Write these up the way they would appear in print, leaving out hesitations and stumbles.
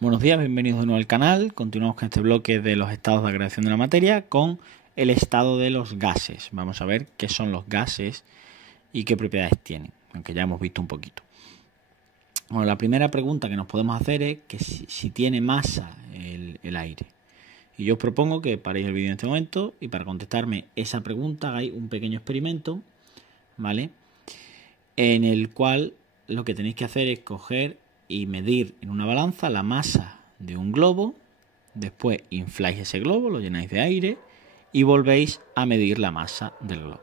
Buenos días, bienvenidos de nuevo al canal. Continuamos con este bloque de los estados de agregación de la materia con el estado de los gases. Vamos a ver qué son los gases y qué propiedades tienen, aunque ya hemos visto un poquito. Bueno, la primera pregunta que nos podemos hacer es que si tiene masa el aire. Y yo os propongo que paréis el vídeo en este momento y para contestarme esa pregunta hagáis un pequeño experimento, ¿vale? En el cual lo que tenéis que hacer es coger y medir en una balanza la masa de un globo, después infláis ese globo, lo llenáis de aire y volvéis a medir la masa del globo.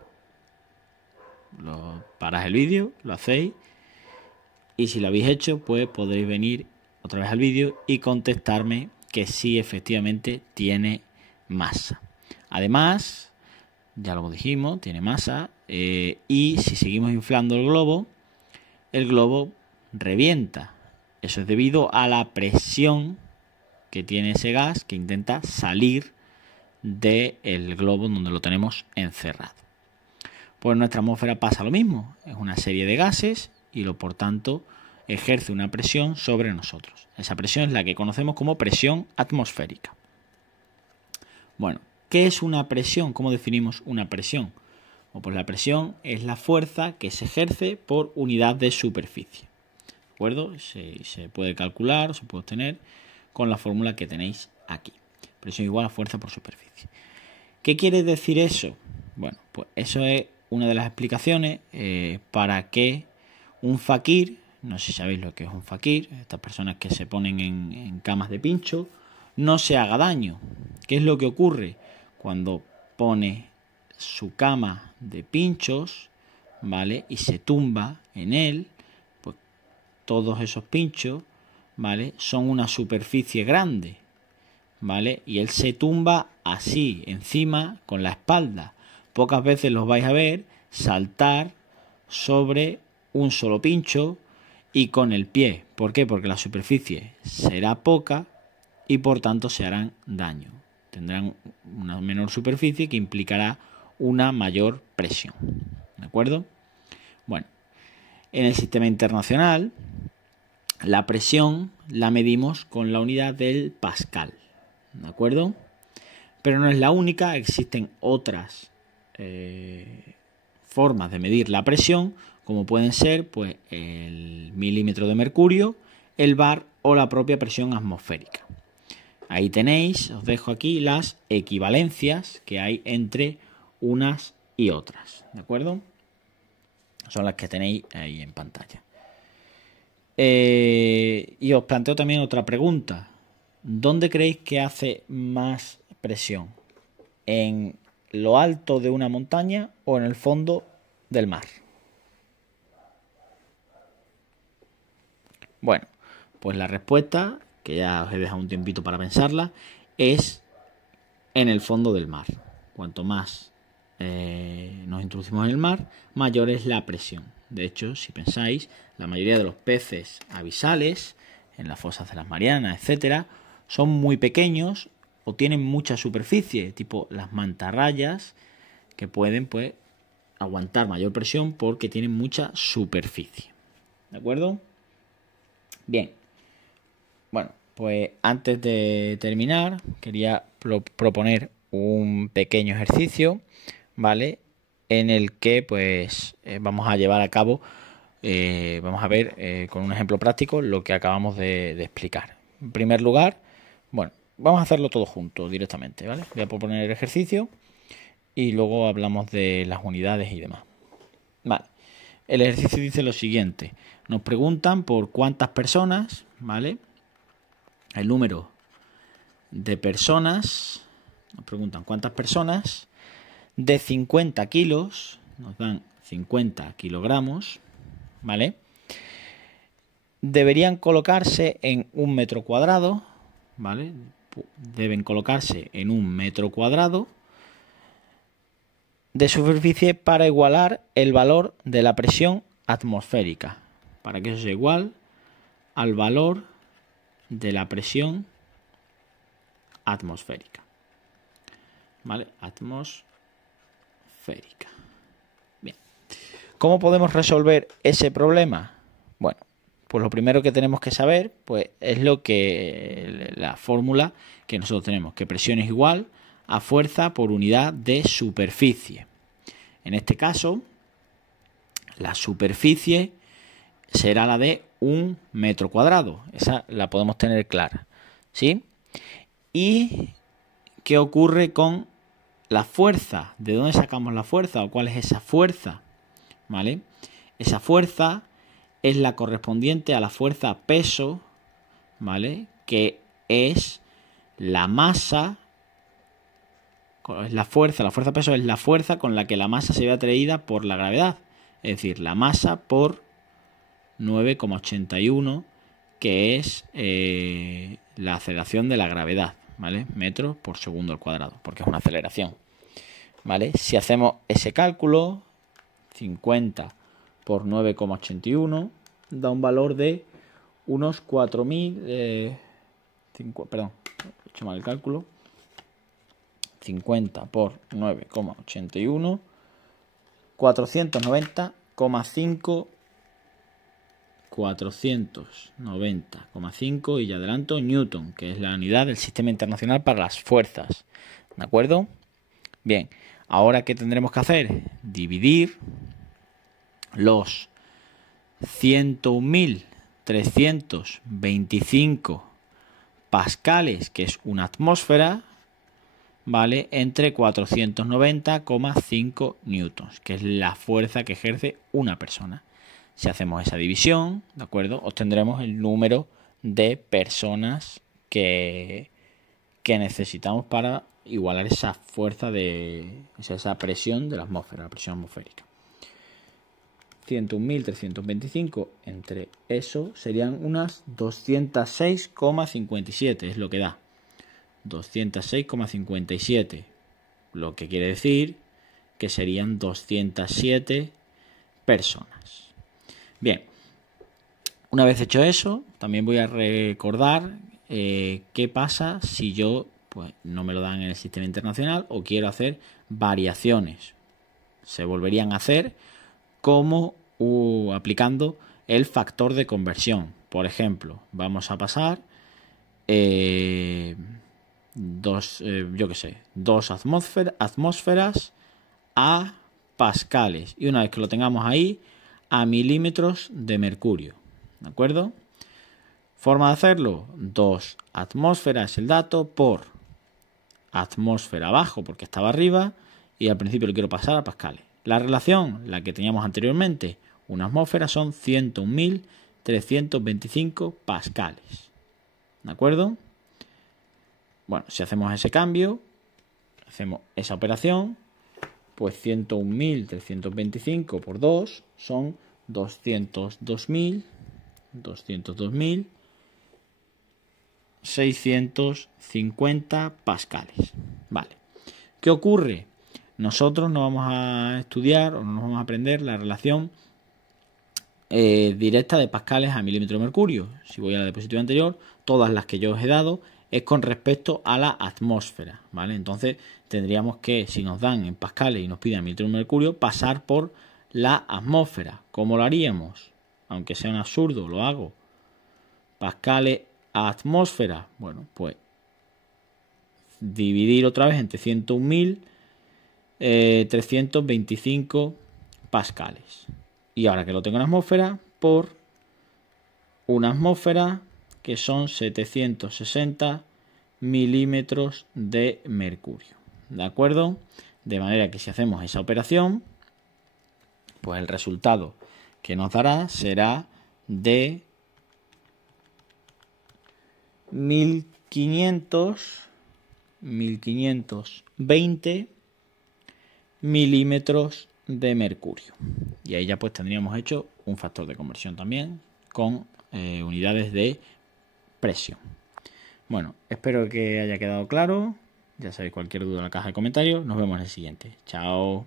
Paráis el vídeo, lo hacéis y si lo habéis hecho, pues podréis venir otra vez al vídeo y contestarme que sí, efectivamente tiene masa. Además, ya lo dijimos, tiene masa y si seguimos inflando el globo revienta. Eso es debido a la presión que tiene ese gas que intenta salir del globo donde lo tenemos encerrado. Pues en nuestra atmósfera pasa lo mismo. Es una serie de gases y por tanto ejerce una presión sobre nosotros. Esa presión es la que conocemos como presión atmosférica. Bueno, ¿qué es una presión? ¿Cómo definimos una presión? Pues la presión es la fuerza que se ejerce por unidad de superficie. ¿De acuerdo? Se puede calcular, se puede obtener con la fórmula que tenéis aquí. Presión igual a fuerza por superficie. ¿Qué quiere decir eso? Bueno, pues eso es una de las explicaciones para que un fakir, no sé si sabéis lo que es un fakir, estas personas que se ponen en camas de pincho, no se haga daño. ¿Qué es lo que ocurre cuando pone su cama de pinchos, ¿vale? Y se tumba en él? Pues todos esos pinchos, ¿vale? Son una superficie grande, ¿vale? Y él se tumba así, encima, con la espalda. Pocas veces los vais a ver saltar sobre un solo pincho y con el pie. ¿Por qué? Porque la superficie será poca y por tanto se harán daño. Tendrán una menor superficie que implicará una mayor presión. ¿De acuerdo? Bueno, en el sistema internacional la presión la medimos con la unidad del pascal. ¿De acuerdo? Pero no es la única, existen otras formas de medir la presión, como pueden ser pues, el milímetro de mercurio, el bar o la propia presión atmosférica. Ahí tenéis, os dejo aquí las equivalencias que hay entre unas y otras, ¿de acuerdo? Son las que tenéis ahí en pantalla. Y os planteo también otra pregunta. ¿Dónde creéis que hace más presión? ¿En lo alto de una montaña o en el fondo del mar? Bueno, pues la respuesta, que ya os he dejado un tiempito para pensarla, es en el fondo del mar. Cuanto más nos introducimos en el mar, mayor es la presión. De hecho, si pensáis, la mayoría de los peces abisales, en las fosas de las Marianas, etcétera, son muy pequeños o tienen mucha superficie, tipo las mantarrayas, que pueden pues aguantar mayor presión porque tienen mucha superficie. ¿De acuerdo? Bien. Bueno, pues antes de terminar, quería proponer un pequeño ejercicio, ¿vale? En el que pues vamos a llevar a cabo, vamos a ver con un ejemplo práctico lo que acabamos de explicar. En primer lugar, bueno, vamos a hacerlo todo junto directamente, ¿vale? Voy a proponer el ejercicio y luego hablamos de las unidades y demás. Vale, el ejercicio dice lo siguiente. Nos preguntan por cuántas personas, ¿vale? El número de personas, nos preguntan cuántas personas de 50 kilos, nos dan 50 kilogramos, ¿vale? Deberían colocarse en un metro cuadrado, ¿vale? Deben colocarse en un metro cuadrado de superficie para igualar el valor de la presión atmosférica, para que eso sea igual al valor de la presión atmosférica, ¿vale? Atmosférica. Bien. ¿Cómo podemos resolver ese problema? Bueno, pues lo primero que tenemos que saber pues es lo que la fórmula que nosotros tenemos, que presión es igual a fuerza por unidad de superficie. En este caso, la superficie será la de 1 metro cuadrado. Esa la podemos tener clara, ¿sí? ¿Y qué ocurre con la fuerza? ¿De dónde sacamos la fuerza o cuál es esa fuerza? ¿Vale? Esa fuerza es la correspondiente a la fuerza peso, ¿vale? Que es la masa, es la fuerza peso es la fuerza con la que la masa se ve atraída por la gravedad. Es decir, la masa por 9,81, que es la aceleración de la gravedad, ¿vale? Metros por segundo al cuadrado, porque es una aceleración, ¿vale? Si hacemos ese cálculo, 50 por 9,81 da un valor de unos 4.000, perdón, he hecho mal el cálculo, 50 por 9,81, 490,5 y ya adelanto Newton, que es la unidad del Sistema Internacional para las Fuerzas, ¿de acuerdo? Bien, ahora ¿qué tendremos que hacer? Dividir los 101.325 pascales, que es una atmósfera, ¿vale?, entre 490,5 newtons, que es la fuerza que ejerce una persona. Si hacemos esa división, ¿de acuerdo?, obtendremos el número de personas que necesitamos para igualar esa fuerza esa presión de la atmósfera, la presión atmosférica. 101.325 entre eso serían unas 206,57, es lo que da. 206,57, lo que quiere decir que serían 207 personas. Bien, una vez hecho eso, también voy a recordar qué pasa si yo pues no me lo dan en el sistema internacional o quiero hacer variaciones. Se volverían a hacer como aplicando el factor de conversión. Por ejemplo, vamos a pasar dos atmósferas a pascales y una vez que lo tengamos ahí a milímetros de mercurio, ¿de acuerdo? Forma de hacerlo: 2 atmósferas el dato por atmósfera abajo porque estaba arriba y al principio lo quiero pasar a pascales. La relación, la que teníamos anteriormente, una atmósfera son 101.325 pascales, ¿de acuerdo? Bueno, si hacemos ese cambio, hacemos esa operación, pues 101.325 por 2 son 202.650 pascales. Vale. ¿Qué ocurre? Nosotros no vamos a estudiar o no nos vamos a aprender la relación directa de pascales a milímetro de mercurio. Si voy a la diapositiva anterior, todas las que yo os he dado es con respecto a la atmósfera, ¿vale? Entonces tendríamos que, si nos dan en pascales y nos piden milímetro de mercurio, pasar por la atmósfera. ¿Cómo lo haríamos? Aunque sea un absurdo, lo hago. Pascales a atmósfera. Bueno, pues dividir otra vez entre 101.325 pascales. Y ahora que lo tengo en atmósfera, por una atmósfera que son 760 milímetros de mercurio. ¿De acuerdo? De manera que si hacemos esa operación, pues el resultado que nos dará será de 1520 milímetros de mercurio. Y ahí ya pues tendríamos hecho un factor de conversión también con unidades de presión. Bueno, espero que haya quedado claro. Ya sabéis, cualquier duda en la caja de comentarios. Nos vemos en el siguiente. Chao.